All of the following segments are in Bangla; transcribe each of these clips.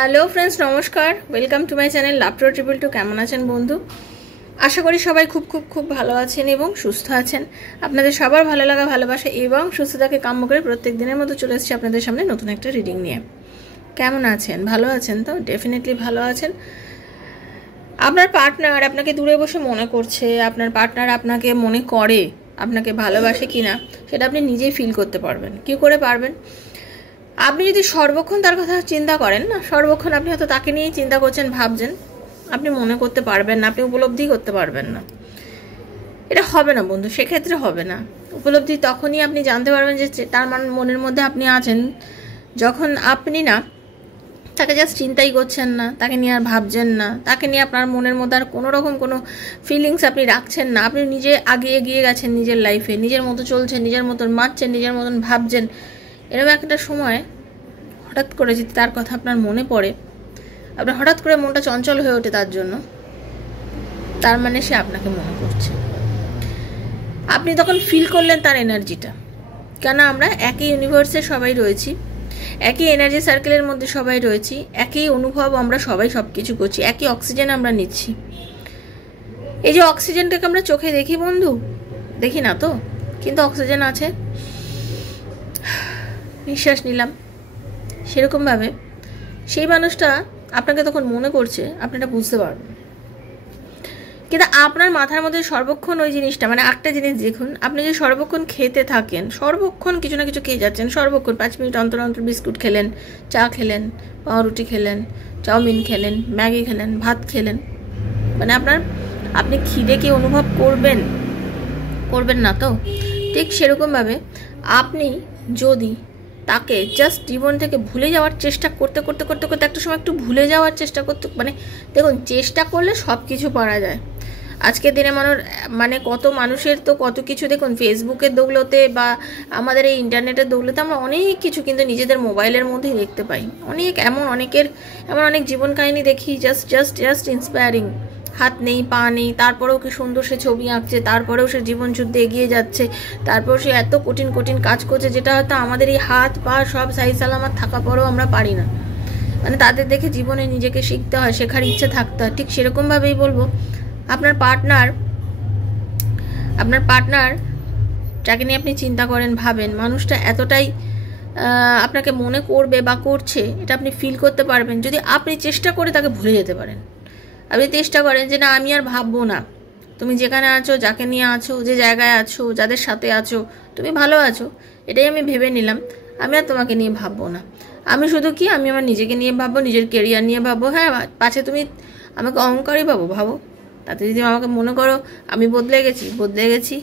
হ্যালো ফ্রেন্ডস, নমস্কার। Welcome to my channel love to triple two. কেমন আছেন বন্ধু? আশা করি সবাই খুব খুব খুব ভালো আছেন এবং সুস্থ আছেন। আপনাদের সবার ভালো লাগা, ভালোবাসা এবং সুস্থতাকে কাম্য করে প্রত্যেক দিনের মতো চলে এসেছি আপনাদের সামনে নতুন একটা রিডিং নিয়ে। কেমন আছেন? ভালো আছেন তো? ডেফিনেটলি ভালো আছেন। আপনার পার্টনার আপনাকে দূরে বসে মনে করছে, আপনার পার্টনার আপনাকে মনে করে, আপনাকে ভালোবাসে কিনা সেটা আপনি নিজেই ফিল করতে পারবেন। কি করে পারবেন? আপনি যদি সর্বক্ষণ তার কথা চিন্তা করেন না, সর্বক্ষণ আপনি হয়তো তাকে নিয়েই চিন্তা করছেন, ভাবছেন, আপনি মনে করতে পারবেন না, আপনি উপলব্ধি করতে পারবেন না। এটা হবে না বন্ধু, সেক্ষেত্রে হবে না। উপলব্ধি তখনই আপনি জানতে পারবেন যে তার মনের মধ্যে আপনি আছেন, যখন আপনি না তাকে জাস্ট চিন্তাই করছেন না, তাকে নিয়ে আর ভাবছেন না, তাকে নিয়ে আপনার মনের মধ্যে আর কোনো রকম কোনো ফিলিংস আপনি রাখছেন না। আপনি নিজে আগে এগিয়ে গেছেন নিজের লাইফে, নিজের মতো চলছেন, নিজের মতন মারছেন, নিজের মতন ভাবছেন। এরকম একটা সময় হঠাৎ করে যদি তার কথা আপনার মনে পড়ে, আপনার হঠাৎ করে মনটা চঞ্চল হয়ে ওঠে তার জন্য, তার মানে সে আপনাকে মনে করছে। আপনি তখন ফিল করলেন তার এনার্জিটা। কেন? আমরা একই ইউনিভার্সে সবাই রয়েছি, একই এনার্জি সার্কেলের মধ্যে সবাই রয়েছি, একই অনুভব আমরা সবাই সব কিছু করছি, একই অক্সিজেন আমরা নিচ্ছি। এই যে অক্সিজেনটাকে আমরা চোখে দেখি বন্ধু, দেখি না তো, কিন্তু অক্সিজেন আছে। নিঃশ্বাস নিলাম, সেরকমভাবে সেই মানুষটা আপনাকে তখন মনে করছে, আপনি এটা বুঝতে পারবেন। কিন্তু আপনার মাথার মধ্যে সর্বক্ষণ ওই জিনিসটা, মানে একটা জিনিস দেখুন, আপনি যে সর্বক্ষণ খেতে থাকেন, সর্বক্ষণ কিছু না কিছু খেয়ে যাচ্ছেন, সর্বক্ষণ 5 মিনিট অন্তর অন্তর বিস্কুট খেলেন, চা খেলেন, পাউরুটি খেলেন, চাউমিন খেলেন, ম্যাগি খেলেন, ভাত খেলেন, মানে আপনি খিদে কি অনুভব করবেন না তো? ঠিক সেরকমভাবে আপনি যদি তাকে জাস্ট জীবন থেকে ভুলে যাওয়ার চেষ্টা করতে করতে করতে করতে একটা সময় একটু ভুলে যাওয়ার চেষ্টা করতে, মানে দেখুন, চেষ্টা করলে সব কিছু পারা যায়। আজকের দিনে মানে কত মানুষের তো কত কিছু, দেখুন ফেসবুকের দৌলতে বা আমাদের এই ইন্টারনেটের দৌলতে আমরা অনেক কিছু কিন্তু নিজেদের মোবাইলের মধ্যেই দেখতে পাই। এমন অনেক জীবন কাহিনী দেখি, জাস্ট ইন্সপায়ারিং। হাত নেই, পা নেই, তারপরেও কি সুন্দর সে ছবি আঁকছে, তারপরেও সে জীবন যুদ্ধে এগিয়ে যাচ্ছে, তারপর সে এত কঠিন কঠিন কাজ করছে যেটা হয়তো আমাদের এই হাত পা সব সাই সালামাত থাকা পরেও আমরা পারি না। মানে তাদের দেখে জীবনে নিজেকে শিখতে হয়, শেখার ইচ্ছে থাকতে হয়। ঠিক সেরকমভাবেই বলবো, আপনার পার্টনার যাকে নিয়ে আপনি চিন্তা করেন, ভাবেন, মানুষটা এতটাই আপনাকে মনে করবে বা করছে, এটা আপনি ফিল করতে পারবেন যদি আপনি চেষ্টা করে তাকে ভুলে যেতে পারেন। আপনি চেষ্টা করেন যে না, আমি আর ভাববো না, তুমি যেখানে আছো, যাকে নিয়ে আছো, যে জায়গায় আছো, যাদের সাথে আছো, তুমি ভালো আছো, এটাই আমি ভেবে নিলাম, আমি আর তোমাকে নিয়ে ভাববো না। আমি শুধু কি, আমি আমার নিজেকে নিয়ে ভাববো, নিজের কেরিয়ার নিয়ে ভাববো। হ্যাঁ, পাছে তুমি আমাকে অহংকারই ভাবো, তাতে যদি আমাকে মনে করো আমি বদলে গেছি।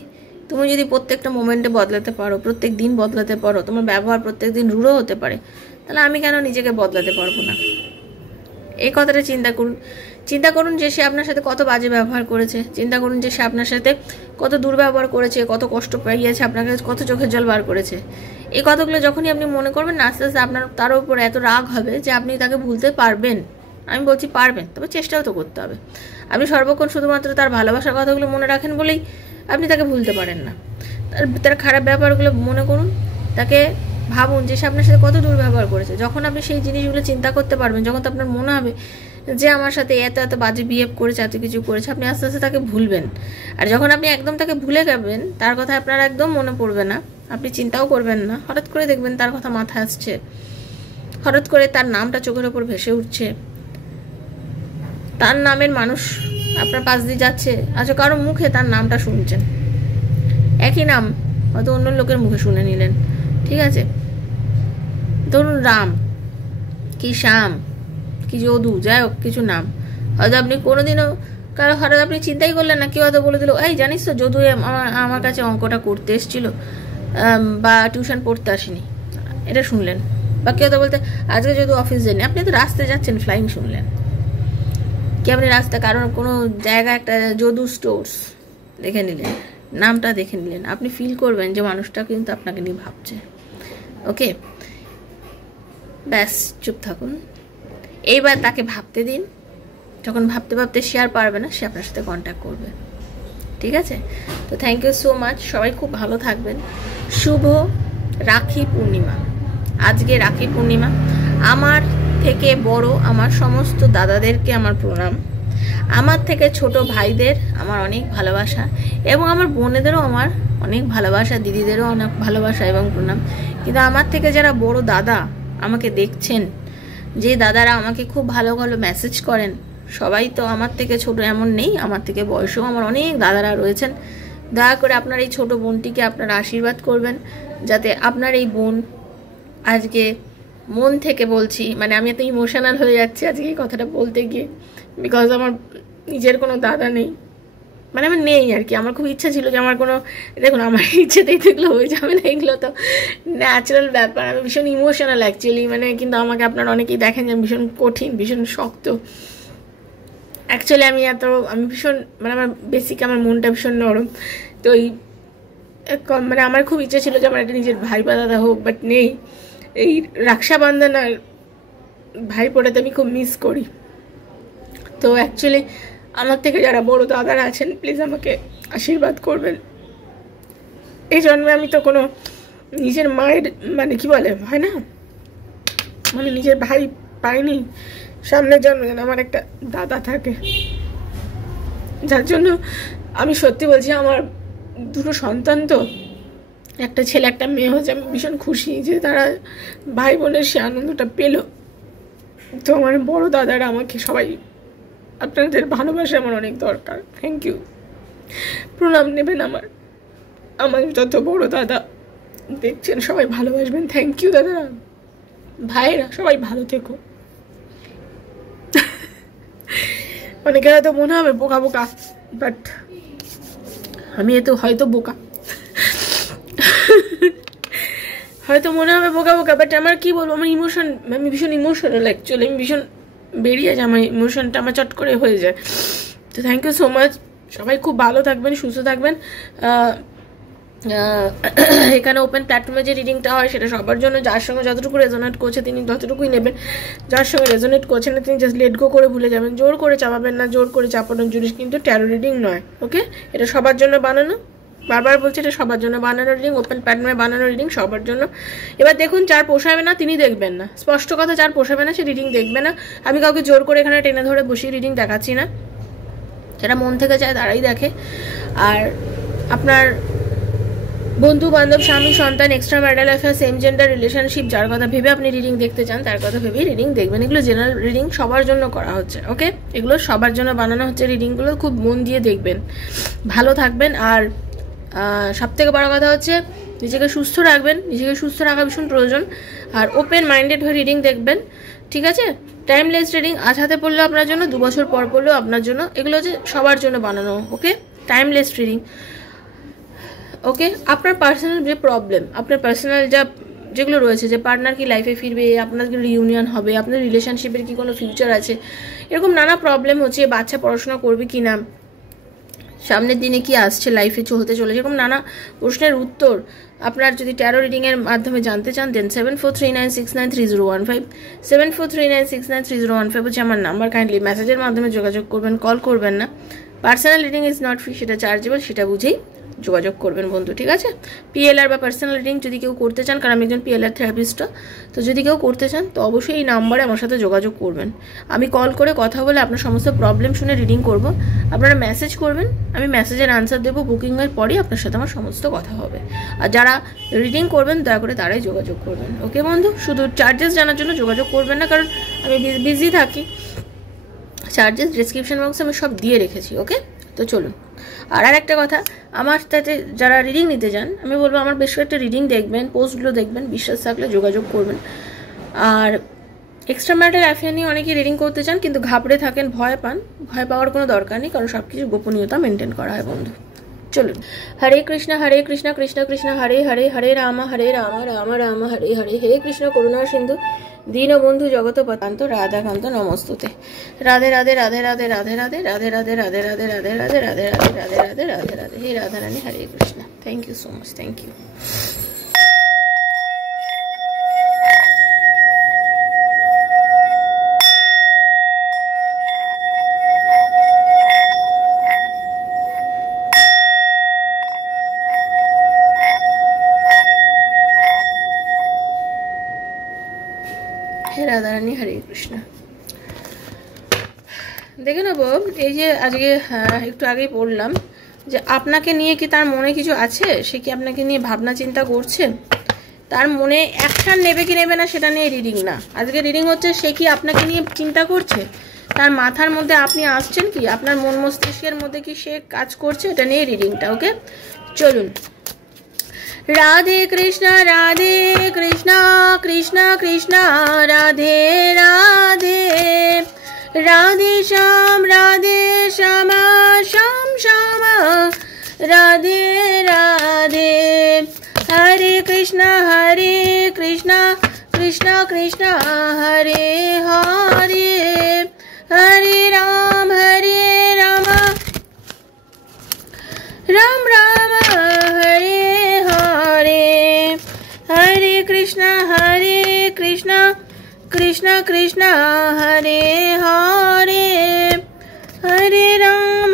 তুমি যদি প্রত্যেকটা মোমেন্টে বদলাতে পারো, প্রত্যেক দিন বদলাতে পারো, তোমার ব্যবহার প্রত্যেক দিন রূঢ় হতে পারে, তাহলে আমি কেন নিজেকে বদলাতে পারবো না? এই কথাটা চিন্তা করুন যে সে আপনার সাথে কত বাজে ব্যবহার করেছে, চিন্তা করুন যে সে আপনার সাথে কত দুর্ব্যবহার করেছে, কত কষ্ট পাইয়েছে, আপনাকে কত চোখের জল বার করেছে। এই কথাগুলো যখনই আপনি মনে করবেন না, আস্তে আস্তে আপনার তার উপর এত রাগ হবে যে আপনি তাকে ভুলতে পারবেন। আমি বলছি পারবেন, তবে চেষ্টাও তো করতে হবে। আপনি সর্বক্ষণ শুধুমাত্র তার ভালোবাসার কথাগুলো মনে রাখেন বলেই আপনি তাকে ভুলতে পারেন না। তার খারাপ ব্যাপারগুলো মনে করুন, তাকে ভাবুন যে সে আপনার সাথে কত দুর্ব্যবহার করেছে। যখন আপনি সেই জিনিসগুলো চিন্তা করতে পারবেন, যখন তো আপনার মনে হবে যে আমার সাথে এত বাজে বিহেভ করেছে, এত কিছু করেছে, আপনি আস্তে আস্তে তাকে ভুলবেন। আর যখন আপনি একদম তাকে ভুলে যাবেন, তার কথা আপনার একদম মনে পড়বে না, আপনি চিন্তাও করবেন না, হঠাৎ করে দেখবেন তার কথা মাথায় আসছে, হঠাৎ করে তার নামটা চোখের ওপর ভেসে উঠছে, তার নামের মানুষ আপনার পাশ দিয়ে যাচ্ছে, আচ্ছা কারো মুখে তার নামটা শুনছেন, একই নাম হয়তো অন্য লোকের মুখে শুনে নিলেন, ঠিক আছে? ধরুন রাম কি শ্যাম কি যদু, যাই হোক কিছু নাম, হয়তো আপনি কোনোদিনও কারো হঠাৎ আপনি চিন্তাই করলেন না, কেউ হয়তো বলে দিল, এই জানিস তো যদু আমার কাছে অঙ্কটা করতে এসেছিলো বা টিউশন পড়তে আসেনি, এটা শুনলেন। বা কেউ তো বলতে আজকে যদু অফিস যায়নি, আপনি তো রাস্তায় যাচ্ছেন, ফ্লাইং শুনলেন। কি আপনি রাস্তা কারণ কোনো জায়গায় একটা যদু স্টোর্স দেখে নিলেন, নামটা দেখে নিলেন, আপনি ফিল করবেন যে মানুষটা কিন্তু আপনাকে নিয়ে ভাবছে। ওকে, ব্যাস চুপ থাকুন, এইবার তাকে ভাবতে দিন। যখন ভাবতে ভাবতে সে আর পারবে না, সে আপনার সাথে কন্ট্যাক্ট করবে, ঠিক আছে? তো থ্যাংক ইউ সো মাচ, সবাই খুব ভালো থাকবেন। শুভ রাখি পূর্ণিমা, আজকে রাখি পূর্ণিমা। আমার থেকে বড় আমার সমস্ত দাদাদেরকে আমার প্রণাম, আমার থেকে ছোট ভাইদের আমার অনেক ভালোবাসা, এবং আমার বোনেদেরও আমার অনেক ভালোবাসা, দিদিদেরও অনেক ভালোবাসা এবং প্রণাম। কিন্তু আমার থেকে যারা বড় দাদা আমাকে দেখছেন, যে দাদারা আমাকে খুব ভালো ভালো মেসেজ করেন, সবাই তো আমার থেকে ছোট এমন নেই, আমার থেকে বয়সেও আমার অনেক দাদারা রয়েছেন। দয়া করে আপনার এই ছোট বোনটিকে আপনারা আশীর্বাদ করবেন, যাতে আপনার এই বোন আজকে মন থেকে বলছি, মানে আমি এত ইমোশনাল হয়ে যাচ্ছি আজকে এই কথাটা বলতে গিয়ে, বিকজ আমার নিজের কোনো দাদা নেই, মানে আমার নেই আর কি। আমার খুব ইচ্ছা ছিল যে আমার কোনো, দেখুন আমার ইচ্ছেতেই তো এগুলো হয়ে যাবে না, এগুলো তো ন্যাচারাল ব্যাপার। আমি ভীষণ ইমোশনাল অ্যাকচুয়ালি, মানে কিন্তু আমাকে আপনারা অনেকেই দেখেন যে আমি ভীষণ কঠিন, ভীষণ শক্ত। অ্যাকচুয়ালি আমি ভীষণ, মানে আমার বেসিক আমার মনটা ভীষণ নরম। তো মানে আমার খুব ইচ্ছে ছিল যে আমার একটা নিজের ভাই বা দাদা হোক, বাট নেই। এই রক্ষাবন্ধন আর ভাই পড়াতে আমি খুব মিস করি। তো অ্যাকচুয়ালি আমার থেকে যারা বড় দাদারা আছেন, প্লিজ আমাকে আশীর্বাদ করবেন। এই জন্মে আমি তো কোনো নিজের মায়ের, মানে কি বলে হয় না, মানে নিজের ভাই পাইনি, সামনের জন্মে যেন আমার একটা দাদা থাকে। যার জন্য আমি সত্যি বলছি, আমার দুটো সন্তান, তো একটা ছেলে একটা মেয়ে হচ্ছে, আমি ভীষণ খুশি যে তারা ভাই বোনের সে আনন্দটা পেল। তো আমার বড় দাদারা আমাকে সবাই, আপনাদের ভালোবাসা আমার অনেক দরকার, থ্যাংক ইউ, প্রণাম নেবেন আমার যত বড় দাদা দেখছেন সবাই ভালোবাসবেন, থ্যাংক ইউ দাদা। ভাইয়েরা সবাই ভালো থেকো। অনেকের হয়তো মনে হবে বোকা বোকা, বাট আমি এত হয়তো বোকা, হয়তো মনে হবে বোকা বোকা, বাট আমার কি বলবো, আমার ইমোশন, আমি ভীষণ ইমোশনাল অ্যাকচুয়ালি, আমি ভীষণ বেরিয়ে যায় আমার ইমোশনটা, আমার চট করে হয়ে যায়। তো থ্যাংক ইউ সো মাচ, সবাই খুব ভালো থাকবেন, সুস্থ থাকবেন। এখানে ওপেন প্ল্যাটফর্মে যে রিডিংটা হয় সেটা সবার জন্য, যার সঙ্গে যতটুকু রেজোনেট করছে তিনি ততটুকুই নেবেন, যার সঙ্গে রেজোনেট করছে না তিনি জাস্ট লেট গো করে ভুলে যাবেন। জোর করে চাপাবেন না, জোর করে চাপানোর জিনিস কিন্তু ট্যারো রিডিং নয়, ওকে? এটা সবার জন্য বানানো, বারবার বলছি এটা সবার জন্য বানানো রিডিং, ওপেন প্ল্যাটফর্মে বানানো রিডিং সবার জন্য। এবার দেখুন, যার পোষাবে না তিনি দেখবেন না, স্পষ্ট কথা, যার পোষাবে না সে রিডিং দেখবে না। আমি কাউকে জোর করে এখানে টেনে ধরে বসিয়ে রিডিং দেখাচ্ছি না, যারা মন থেকে চায় তারাই দেখে। আর আপনার বন্ধু বান্ধব, স্বামী সন্তান, extra marital affair, same gender relationship, যার কথা ভেবে আপনি রিডিং দেখতে চান তার কথা ভেবেই রিডিং দেখবেন। এগুলো জেনারেল রিডিং, সবার জন্য করা হচ্ছে, ওকে? এগুলো সবার জন্য বানানো হচ্ছে রিডিংগুলো, খুব মন দিয়ে দেখবেন, ভালো থাকবেন। আর সবথেকে বড় কথা হচ্ছে নিজেকে সুস্থ রাখবেন, নিজেকে সুস্থ রাখা ভীষণ প্রয়োজন। আর ওপেন মাইন্ডেড হয়ে রিডিং দেখবেন, ঠিক আছে? টাইমলেস রিডিং, আজ হাতে পড়লেও আপনার জন্য, 2 বছর পর পড়লেও আপনার জন্য, এগুলো হচ্ছে সবার জন্য বানানো, ওকে? টাইমলেস রিডিং, ওকে? আপনার পার্সোনাল যে প্রবলেম, আপনার পার্সোনাল যেগুলো রয়েছে, যে পার্টনার কি লাইফে ফিরবে, আপনার কি রিউনিয়ন হবে, আপনার রিলেশনশিপের কি কোনো ফিউচার আছে, এরকম নানা প্রবলেম হচ্ছে, বাচ্চা পড়াশোনা করবে কি না, সামনের দিনে কি আসছে লাইফে হতে চলেছে, এরকম নানা প্রশ্নের উত্তর আপনার যদি ট্যারো রিডিংয়ের মাধ্যমে জানতে চান, দেন 7439693015, 7439693015 হচ্ছে আমার নাম্বার। কাইন্ডলি মেসেজের মাধ্যমে যোগাযোগ করবেন, কল করবেন না। Personal reading is not free, সেটা চার্জেবল, সেটা বুঝেই যোগাযোগ করবেন বন্ধু, ঠিক আছে? পিএলআর বা পার্সোনাল রিডিং যদি কেউ করতে চান, কারণ আমি একজন পিএলআর থেরাপিস্টও, তো যদি কেউ করতে চান তো অবশ্যই এই নাম্বারে আমার সাথে যোগাযোগ করবেন। আমি কল করে কথা বলে আপনার সমস্ত প্রবলেম শুনে রিডিং করব। আপনারা মেসেজ করবেন, আমি মেসেজের আনসার দেবো, বুকিংয়ের পরেই আপনার সাথে আমার সমস্ত কথা হবে। আর যারা রিডিং করবেন দয়া করে তারাই যোগাযোগ করবেন, ওকে বন্ধু? শুধু চার্জেস জানার জন্য যোগাযোগ করবেন না, কারণ আমি বিজি থাকি। চার্জেস ডিসক্রিপশন বক্সে আমি সব দিয়ে রেখেছি, ওকে? তো চলুন। আর একটা কথা, আমার সাথে যারা রিডিং নিতে যান, আমি বলবো আমার বেশ কয়েকটা রিডিং দেখবেন, পোস্টগুলো দেখবেন, বিশ্বাস থাকলে যোগাযোগ করবেন। আর এক্সট্রা ম্যারিটাল অ্যাফেয়ার নিয়ে অনেকেই রিডিং করতে চান কিন্তু ঘাবড়ে থাকেন, ভয় পান, ভয় পাওয়ার কোনো দরকার নেই, কারণ সব কিছু গোপনীয়তা মেনটেন করা হয় বন্ধু। চলুন। হরে কৃষ্ণ কৃষ্ণ কৃষ্ণ হরে হরে, হরে রাম রাম রাম হরে হরে, হে কৃষ্ণ করুণা সিন্ধু দীনবন্ধু জগৎপতান্ত রাধাকান্ত নমস্তুতে। রাধে রাধে রাধে রাধে রাধে রাধে রাধে রাধে রাধে রাধে রাধে রাধে রাধে রাধে রাধে রাধে রাধে রাধে। হে রাধা রানী, Hare Krishna. Thank you so much, thank you. হে রাধা রানী, হরে কৃষ্ণ। কৃষ্ণ। দেখে নেব এই যে আজকে একটু আগেই পড়লাম যে আপনাকে নিয়ে কি তার মনে কিছু আছে, সে কি আপনাকে নিয়ে ভাবনা চিন্তা করছে, তার মনে অ্যাকশান নেবে কি নেবে না সেটা নিয়ে রিডিং না। আজকে রিডিং হচ্ছে সে কি আপনাকে নিয়ে চিন্তা করছে, তার মাথার মধ্যে আপনি আসছেন কি, আপনার মন মস্তিষ্কের মধ্যে কি সে কাজ করছে, এটা নিয়ে রিডিংটা। ওকে, চলুন। রাধে কৃষ্ণ কৃষ্ণ কৃষ্ণ রাধে রাধে, রাধে শ্যাম শ্যাম শ্যাম রাধে রাধে, হরে কৃষ্ণ কৃষ্ণ কৃষ্ণ হরে হরে, হরে রাম রাম রাম হরে হরে, হরে কৃষ্ণ কৃষ্ণ কৃষ্ণ হরে হরে, হরে রাম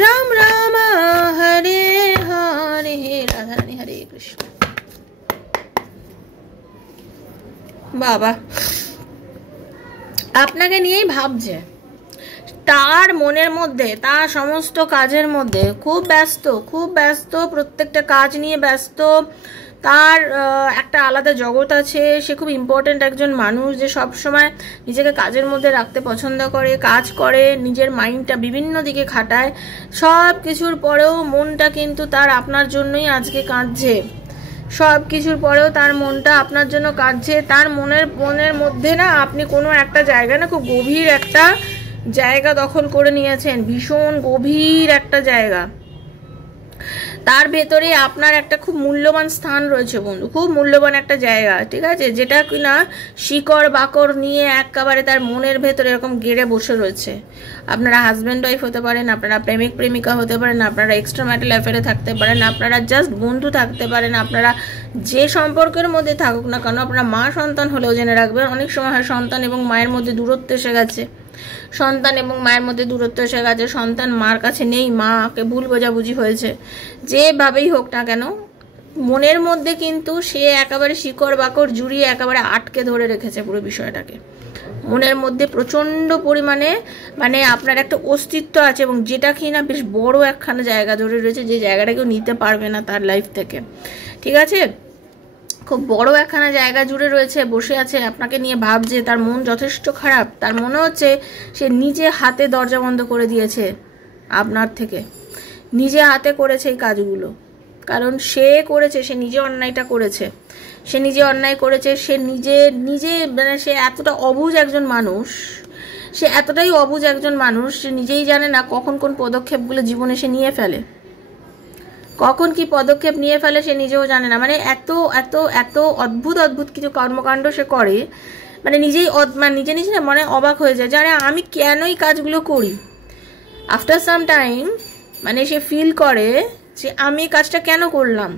রাম রাম হরে হরে। রাধারানী হরে কৃষ্ণ। বাবা আপনাকে নিয়েই ভাবছে, তার মনের মধ্যে, তার সমস্ত কাজের মধ্যে খুব ব্যস্ত, প্রত্যেকটা কাজ নিয়ে ব্যস্ত, তার একটা আলাদা জগৎ আছে। সে খুব ইম্পর্ট্যান্ট একজন মানুষ, যে সবসময় নিজেকে কাজের মধ্যে রাখতে পছন্দ করে, কাজ করে, নিজের মাইন্ডটা বিভিন্ন দিকে খাটায়। সব কিছুর পরেও মনটা কিন্তু তার আপনার জন্যই আজকে কাঁদছে, সব কিছুর পরেও তার মনটা আপনার জন্য কাঁদছে। তার মনের মধ্যে না আপনি কোনো একটা জায়গা না, খুব গভীর একটা জায়গা দখল করে নিয়েছেন, ভীষণ গভীর একটা জায়গা। তার ভেতরে আপনার একটা খুব মূল্যবান স্থান রয়েছে বন্ধু, খুব মূল্যবান একটা জায়গা, ঠিক আছে, যেটা কিনা শিকড় বাকড় নিয়ে একেবারে তার মনের ভেতরে এরকম গেড়ে বসে রয়েছে। আপনারা হাজব্যান্ড ওয়াইফ হতে পারেন, আপনারা প্রেমিক প্রেমিকা হতে পারেন, আপনারা এক্সট্রা ম্যারিটাল অ্যাফেয়ারে থাকতে পারেন, আপনারা জাস্ট বন্ধু থাকতে পারেন, আপনারা যে সম্পর্কের মধ্যে থাকুক না কেন, আপনারা মা সন্তান হলেও জেনে রাখবেন অনেক সময় হয় সন্তান এবং মায়ের মধ্যে দূরত্ব এসে গেছে, সন্তান এবং মায়ের মধ্যে দূরত্ব এসে গেছে, সন্তান মার কাছে নেই, মাকে ভুল বোঝাবুঝি হয়েছে, যেভাবেই হোক না কেন মনের মধ্যে কিন্তু সে একেবারে শিকড় বাকড় জুড়িয়ে একেবারে আটকে ধরে রেখেছে পুরো বিষয়টাকে। মনের মধ্যে প্রচণ্ড পরিমাণে মানে আপনার একটা অস্তিত্ব আছে, এবং যেটা কিনা বেশ বড় একখানা জায়গা ধরে রয়েছে, যে জায়গাটা কেউ নিতে পারবে না তার লাইফ থেকে, ঠিক আছে, খুব বড় একখানা জায়গা জুড়ে রয়েছে, বসে আছে, আপনাকে নিয়ে ভাবছে, তার মন যথেষ্ট খারাপ। তার মনে হচ্ছে সে নিজে হাতে দরজা বন্ধ করে দিয়েছে আপনার থেকে, নিজে হাতে করেছে এই কাজগুলো, কারণ সে করেছে, সে নিজে অন্যায়টা করেছে, সে নিজে অন্যায় করেছে, সে নিজে মানে সে এতটা অবুঝ একজন মানুষ, সে এতটাই অবুঝ একজন মানুষ, সে নিজেই জানে না কখন কোন পদক্ষেপগুলো জীবনে সে নিয়ে ফেলে, কখন কি পদক্ষেপ নিয়ে ফেলে সে নিজেও জানে না। মানে এত এত এত অদ্ভুত কিছু কর্মকাণ্ড সে করে, মানে নিজে মানে অবাক হয়ে যায়, যারা আমি কেন এই কাজগুলো করি। আফটার সাম টাইম মানে সে ফিল করে যে আমি এই কাজটা কেন করলাম,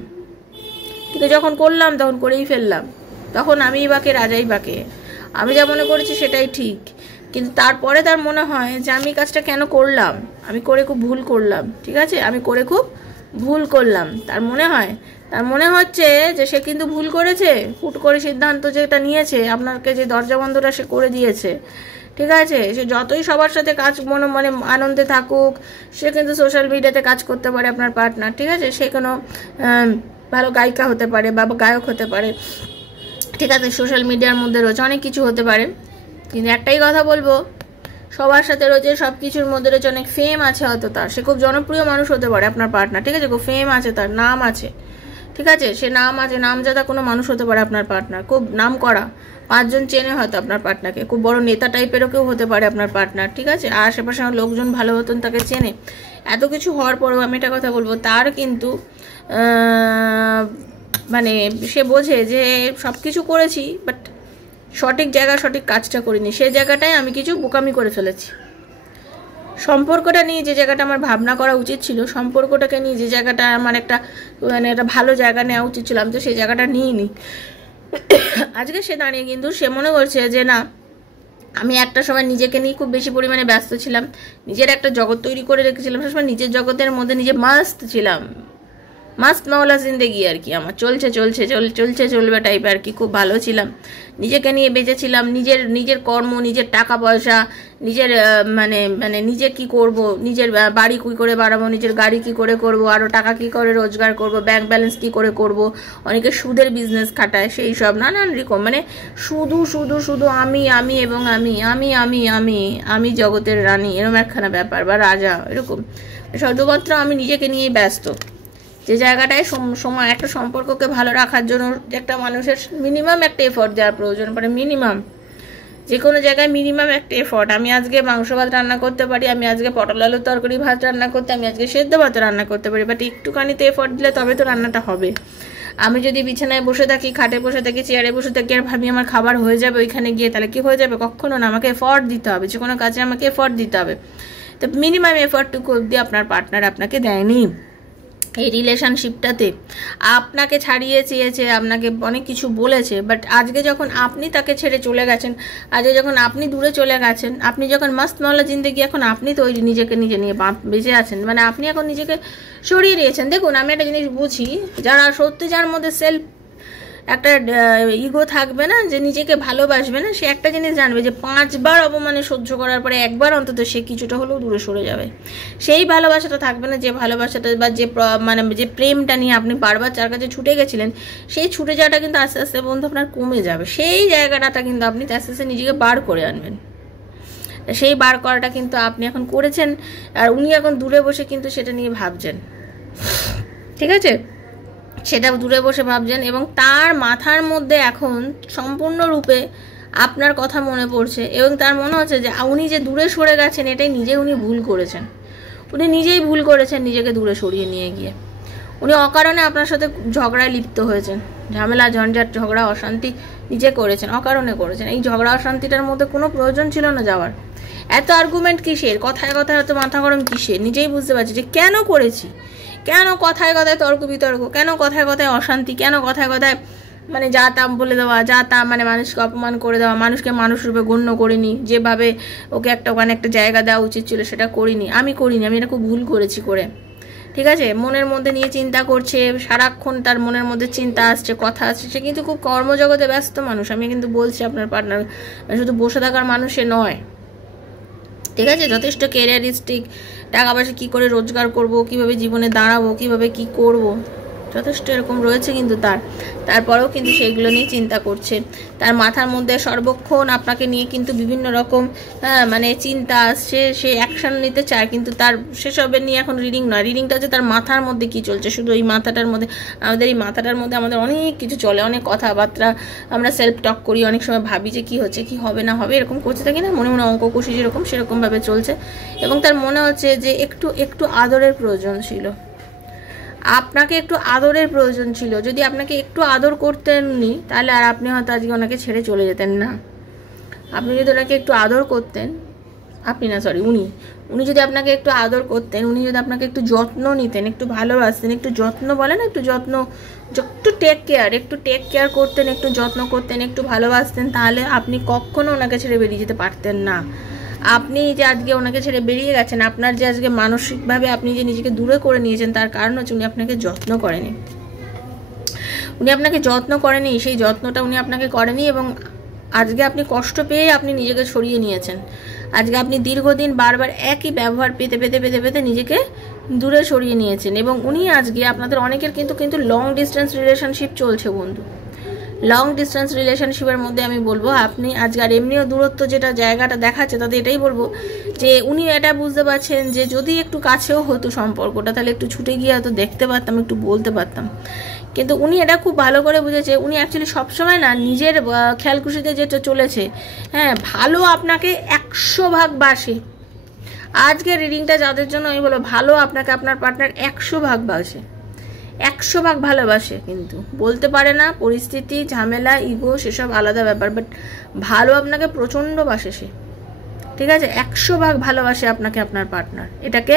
কিন্তু যখন করলাম তখন করেই ফেললাম, তখন আমিই বাকে রাজাই বাকে, আমি যা মনে করেছি সেটাই ঠিক, কিন্তু তারপরে তার মনে হয় যে আমি কাজটা কেন করলাম, আমি করে খুব ভুল করলাম, ঠিক আছে, আমি করে খুব ভুল করলাম। তার মনে হচ্ছে যে সে কিন্তু ভুল করেছে, হুট করে সিদ্ধান্ত যেটা নিয়েছে, আপনাকে যে দরজা বন্ধটা সে করে দিয়েছে, ঠিক আছে, সে যতই সবার সাথে কাজ মানে আনন্দে থাকুক, সে কিন্তু সোশ্যাল মিডিয়াতে কাজ করতে পারে আপনার পার্টনার, ঠিক আছে, সে কোনো ভালো গায়িকা হতে পারে বা গায়ক হতে পারে, ঠিক আছে, সোশ্যাল মিডিয়ার মধ্যে রয়েছে অনেক কিছু হতে পারে, কিন্তু একটাই কথা বলবো, সবার সাথে রয়েছে, সব কিছুর মধ্যে রয়েছে, অনেক ফেম আছে হয়তো তার, সে খুব জনপ্রিয় মানুষ হতে পারে আপনার পার্টনার, ঠিক আছে, খুব ফেম আছে, তার নাম আছে, ঠিক আছে, সে নাম আছে, নামজাদা কোনো মানুষ হতে পারে আপনার পার্টনার, খুব নাম করা, 5 জন চেনে হয়তো আপনার পার্টনারকে, খুব বড় নেতা টাইপেরও কেউ হতে পারে আপনার পার্টনার, ঠিক আছে, আশেপাশে লোকজন ভালো মতন তাকে চেনে। এত কিছু হওয়ার পরেও আমি একটা কথা বলবো, তার কিন্তু মানে সে বোঝে যে সব কিছু করেছি, বাট সঠিক জায়গা সঠিক কাজটা করিনি, সেই জায়গাটায় আমি কিছু বোকামি করে ফেলেছি। সম্পর্কটা নিয়ে যে জায়গাটা আমার ভাবনা করা উচিত ছিল, সম্পর্কটাকে নিয়ে যে জায়গাটা আমার একটা মানে একটা ভালো জায়গা নেওয়া উচিত ছিল, আমি তো সেই জায়গাটা নিইনি। আজকে সে দাঁড়িয়ে কিন্তু সে মনে করছে যে না, আমি একটা সময় নিজেকে নিয়ে খুব বেশি পরিমাণে ব্যস্ত ছিলাম, নিজের একটা জগৎ তৈরি করে রেখেছিলাম, সবসময় নিজের জগতের মধ্যে নিজে মাস্ত ছিলাম, মাস্ত মাওলা জিন্দেগি আর কি, আমার চলছে চলছে চলছে চলবে টাইপ আর কি। খুব ভালো ছিলাম, নিজেকে নিয়ে বেঁচেছিলাম, নিজের কর্ম, নিজের টাকা পয়সা, নিজের মানে মানে নিজে কি করব, নিজের বাড়ি কী করে বাড়াবো, নিজের গাড়ি কি করে করব, আরও টাকা কি করে রোজগার করব, ব্যাংক ব্যালেন্স কি করে করব, অনেকে সুদের বিজনেস খাটায়, সেই সব নানান রকম, মানে শুধু শুধু শুধু আমি আমি এবং আমি আমি আমি আমি আমি জগতের রানী, এরকম একখানা ব্যাপার, বা রাজা, এরকম শুধুমাত্র আমি নিজেকে নিয়েই ব্যস্ত। যে জায়গাটায় সময় একটা সম্পর্ককে ভালো রাখার জন্য একটা মানুষের মিনিমাম একটা এফোর্ট দেওয়ার প্রয়োজন পড়ে, মিনিমাম যে কোনো জায়গায় মিনিমাম একটা এফোর্ট। আমি আজকে মাংস ভাত রান্না করতে পারি, আমি আজকে পটল আলুর তরকারি ভাত রান্না করতে, আমি আজকে সেদ্ধ ভাত রান্না করতে পারি, বাট একটুখানি তো এফোর্ট দিলে তবে তো রান্নাটা হবে। আমি যদি বিছানায় বসে থাকি, খাটে বসে থাকি, চেয়ারে বসে থাকি আর ভাবি আমার খাবার হয়ে যাবে ওইখানে গিয়ে, তাহলে কি হয়ে যাবে? কখনো না, আমাকে এফোর্ট দিতে হবে, যে কোনো কাজে আমাকে এফোর্ট দিতে হবে। তো মিনিমাম এফোর্টটুকু অবধি আপনার পার্টনার আপনাকে দেয়নি এই রিলেশনশিপটাতে। আপনাকে ছাড়িয়ে চেয়েছে, আপনাকে অনেক কিছু বলেছে, বাট আজকে যখন আপনি তাকে ছেড়ে চলে গেছেন, আজকে যখন আপনি দূরে চলে গেছেন, আপনি যখন মস্ত মাওলা জিন্দেগি, এখন আপনি তো ওই নিজেকে নিজে নিয়ে বেঁচে আছেন, মানে আপনি এখন নিজেকে সরিয়ে দিয়েছেন। দেখুন, আমি একটা জিনিস বুঝি, যারা সত্যি যার মধ্যে সেলফ একটা ইগো থাকবে না, যে নিজেকে ভালোবাসবে না, সে একটা জিনিস জানবে যে 5 বার অপমানে সহ্য করার পরে একবার অন্তত সে কিছুটা হলেও দূরে সরে যাবে। সেই ভালোবাসাটা থাকবে না, যে ভালোবাসাটা বা যে মানে যে প্রেমটা নিয়ে আপনি বারবার যার কাছে ছুটে গেছিলেন, সেই ছুটে যাওয়াটা কিন্তু আস্তে আস্তে বন্ধু আপনার কমে যাবে। সেই জায়গাটা কিন্তু আপনি আস্তে আস্তে নিজেকে বার করে আনবেন। সেই বার করাটা কিন্তু আপনি এখন করেছেন, আর উনি এখন দূরে বসে কিন্তু সেটা নিয়ে ভাবছেন, ঠিক আছে? সেটা দূরে বসে ভাবছেন, এবং তার মাথার মধ্যে এখন সম্পূর্ণরূপে আপনার কথা মনে পড়ছে, এবং তার মনে হচ্ছে যে উনি যে দূরে সরে গেছেন, এটাই উনি ভুল করেছেন। উনি নিজেই ভুল করেছেন নিজেকে দূরে সরিয়ে নিয়ে গিয়ে। উনি অকারণে আপনার সাথে ঝগড়ায় লিপ্ত হয়েছেন, ঝামেলা ঝঞ্ঝাট ঝগড়া অশান্তি নিজে করেছেন, অকারণে করেছেন। এই ঝগড়া অশান্তিটার মধ্যে কোনো প্রয়োজন ছিল না যাওয়ার। এত আর্গুমেন্ট কিসের, কথায় কথায় এত মাথা গরম কিসের? নিজেই বুঝতে পারছি যে কেন করেছি, কেন কথায় কথায় তর্ক বিতর্ক, কেন কথায় কথায় অশান্তি, কেন কথায় কথায় মানে যা তা বলে দেওয়া, যা তা মানে মানুষকে অপমান করে দেওয়া, মানুষকে মানুষ রূপে গণ্য করিনি, যেভাবে ওকে ওখানে একটা জায়গা দেওয়া উচিত ছিল সেটা করিনি, আমি এটা খুব ভুল করেছি করে, ঠিক আছে? মনের মধ্যে নিয়ে চিন্তা করছে সারাক্ষণ, তার মনের মধ্যে চিন্তা আসছে, কথা আসছে, সে কিন্তু খুব কর্মজগতে ব্যস্ত মানুষ। আমি কিন্তু বলছি আপনার পার্টনার শুধু বসে থাকার মানুষে নয়, ঠিক আছে? যথেষ্ট ক্যারিয়ারিস্টিক, টাকা পয়সা কী করে রোজগার করব, কিভাবে জীবনে দাঁড়াবো, কিভাবে কি করব, যথেষ্ট এরকম রয়েছে কিন্তু তারপরেও কিন্তু সেইগুলো নিয়ে চিন্তা করছে। তার মাথার মধ্যে সর্বক্ষণ আপনাকে নিয়ে কিন্তু বিভিন্ন রকম মানে চিন্তা আসছে, সে অ্যাকশন নিতে চায়, কিন্তু তার সেসবের নিয়ে এখন রিডিং নয়। রিডিংটা হচ্ছে তার মাথার মধ্যে কি চলছে। শুধু এই মাথাটার মধ্যে, এই মাথাটার মধ্যে আমাদের অনেক কিছু চলে, অনেক কথাবার্তা, আমরা সেলফ টক করি, অনেক সময় ভাবি যে কি হচ্ছে, কি হবে না হবে, এরকম করতে থাকি না, মনে মনে অঙ্ক কষি যেরকম সেরকমভাবে চলছে। এবং তার মনে হচ্ছে যে একটু আদরের প্রয়োজন ছিল, আপনাকে একটু আদরের প্রয়োজন ছিল। যদি আপনাকে একটু আদর করতেননি, তাহলে আর আপনি হয়তো আজকে ওনাকে ছেড়ে চলে যেতেন না। আপনি যদি ওনাকে একটু আদর করতেন, উনি যদি আপনাকে একটু আদর করতেন, উনি যদি আপনাকে একটু যত্ন নিতেন, একটু ভালোবাসতেন, একটু যত্ন বলেন, একটু টেক কেয়ার করতেন, একটু যত্ন করতেন, একটু ভালোবাসতেন, তাহলে আপনি কখনো ওনাকে ছেড়ে বেরিয়ে যেতে পারতেন না। আপনি যে আজকে ওনাকে ছেড়ে বেরিয়ে গেছেন, আপনার যে আজকে মানসিকভাবে আপনি যে নিজেকে দূরে করে নিয়েছেন, তার কারণ হচ্ছে উনি আপনাকে যত্ন করেনি। সেই যত্নটা উনি আপনাকে করেনি, এবং আজকে আপনি কষ্ট পেয়ে আপনি নিজেকে সরিয়ে নিয়েছেন। আজকে আপনি দীর্ঘদিন বারবার একই ব্যবহার পেতে পেতে পেতে পেতে নিজেকে দূরে সরিয়ে নিয়েছেন। এবং উনি আজকে আপনাদের অনেকের কিন্তু লং ডিস্টেন্স রিলেশনশিপ চলছে বন্ধু। লং ডিস্টেন্স রিলেশনশিপের মধ্যে আমি বলবো, আপনি আজকে আর এমনিও দূরত্ব যেটা জায়গাটা দেখাচ্ছে, তাতে এটাই বলবো যে উনি এটা বুঝতে পারছেন যে যদি একটু কাছেও হতো সম্পর্কটা, তাহলে একটু ছুটে গিয়ে হয়তো দেখতে পারতাম, একটু বলতে পারতাম। কিন্তু উনি এটা খুব ভালো করে বুঝেছে। উনি অ্যাকচুয়ালি সবসময় না নিজের খেয়াল খুশিতে যেটা চলেছে, ভালো আপনাকে 100 ভাগ বাসে। আজকের রিডিংটা যাদের জন্য আমি বলবো, ভালো আপনাকে আপনার পার্টনার 100 ভাগ বাসে, 100 ভাগ ভালোবাসে। কিন্তু বলতে পারে না, পরিস্থিতি, ঝামেলা, ইগো সেসব আলাদা ব্যাপার, বাট ভালো আপনাকে প্রচণ্ড বাসে সে, ঠিক আছে? 100 ভাগ ভালোবাসে আপনাকে আপনার পার্টনার। এটাকে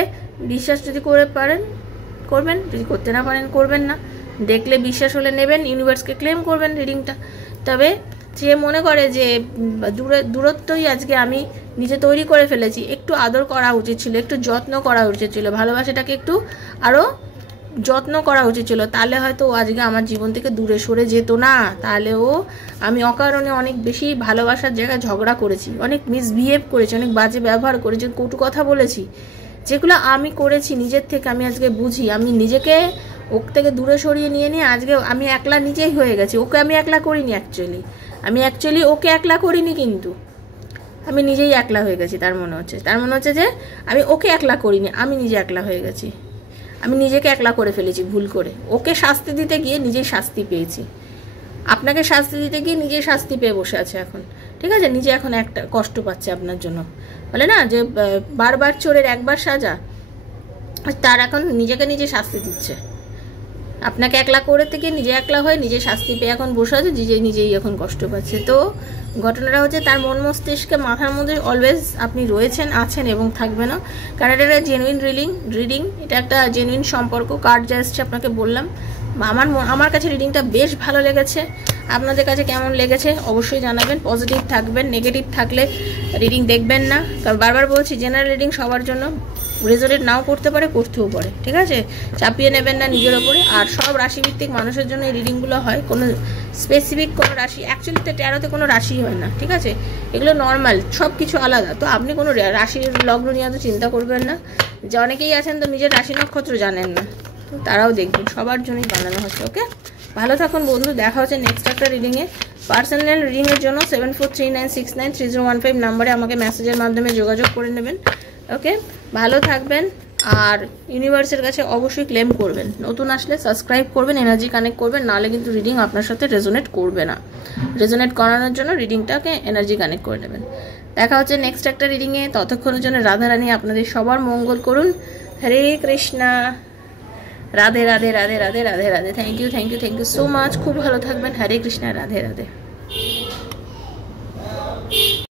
বিশ্বাস যদি করে পারেন করবেন, যদি করতে না পারেন করবেন না। দেখলে বিশ্বাস হলে নেবেন, ইউনিভার্সকে ক্লেম করবেন রিডিংটা। তবে যে মনে করে যে দূরত্বই আজকে আমি নিজে তৈরি করে ফেলেছি, একটু আদর করা উচিত ছিল, একটু যত্ন করা উচিত ছিল, ভালোবাসাটাকে একটু আরও যত্ন করা উচিত ছিল, তাহলে হয়তো ও আজকে আমার জীবন থেকে দূরে সরে যেত না। তাহলে আমি অকারণে অনেক বেশি ভালোবাসার জায়গায় ঝগড়া করেছি, অনেক মিসবিহেভ করেছি, অনেক বাজে ব্যবহার করেছি, কটু কথা বলেছি, যেগুলো আমি করেছি নিজের থেকে। আমি আজকে বুঝি, আমি নিজেকে ওর থেকে দূরে সরিয়ে নিয়ে আজকে আমি একলা নিজেই হয়ে গেছি। ওকে আমি একলা করিনি অ্যাকচুয়ালি ওকে একলা করিনি, কিন্তু আমি নিজেই একলা হয়ে গেছি। তার মনে হচ্ছে যে আমি ওকে একলা করিনি, আমি নিজে একলা হয়ে গেছি। আমি নিজেকে একলা করে ফেলেছি ভুল করে। ওকে শাস্তি দিতে গিয়ে নিজেই শাস্তি পেয়েছি, আপনাকে শাস্তি দিতে গিয়ে নিজেই শাস্তি পেয়ে বসে আছে এখন। ঠিক আছে, নিজে এখন একটা কষ্ট পাচ্ছে আপনার জন্য। বলে না যে বারবার চোরের একবার সাজা, তার এখন নিজেকে নিজে শাস্তি দিচ্ছে। আপনাকে একলা করে থেকে নিজে একলা হয়ে নিজে শাস্তি পেয়ে এখন বসে আছে, নিজেই এখন কষ্ট পাচ্ছে। তো ঘটনাটা হচ্ছে তার মন মস্তিষ্কে মাথার মধ্যে অলওয়েজ আপনি আছেন এবং থাকবেনও, কারণ এটা একটা জেনুইন রিডিং, এটা একটা জেনুইন সম্পর্ক। কার্ড যা এসছে আপনাকে বললাম, আমার কাছে রিডিংটা বেশ ভালো লেগেছে। আপনাদের কাছে কেমন লেগেছে অবশ্যই জানাবেন। পজিটিভ থাকবেন, নেগেটিভ থাকলে রিডিং দেখবেন না। কারণ বারবার বলছি, জেনারেল রিডিং সবার জন্য রেজোনেট নাও করতে পারে, করতেও পারে। ঠিক আছে, চাপিয়ে নেবেন না নিজের ওপরে। আর সব রাশিভিত্তিক মানুষের জন্য এই রিডিংগুলো হয়, কোনো স্পেসিফিক কোনো রাশি, অ্যাকচুয়ালি ট্যারোতে কোনো রাশি হয় না। ঠিক আছে, এগুলো নর্মাল, সব কিছু আলাদা। তো আপনি কোনো রাশির লগ্ন নিয়ে তো চিন্তা করবেন না। যে অনেকেই আছেন তো নিজের রাশি নক্ষত্র জানেন না, তো তারাও দেখবেন, সবার জন্যই বানানো হচ্ছে। ওকে, ভালো থাকুন বন্ধু, দেখা হচ্ছে নেক্সট একটা রিডিংয়ে। পার্সোনাল রিডিংয়ের জন্য 7439693015 নাম্বারে আমাকে মেসেজের মাধ্যমে যোগাযোগ করে নেবেন। ওকে, ভালো থাকবেন। আর ইউনিভার্সের কাছে অবশ্যই ক্লেম করবেন, নতুন আসলে সাবস্ক্রাইব করবেন, এনার্জি কানেক্ট করবেন, নাহলে কিন্তু রিডিং আপনার সাথে রেজোনেট করবে না। রেজোনেট করানোর জন্য রিডিংটাকে এনার্জি কানেক্ট করে নেবেন। দেখা হচ্ছে নেক্সট একটা রিডিংয়ে। ততক্ষণের জন্য রাধারানী আপনাদের সবার মঙ্গল করুন। Hare Krishna, Radhe Radhe Radhe Radhe Radhe Radhe. Thank you so much. খুব ভালো থাকবেন। হরে কৃষ্ণা, রাধে রাধে।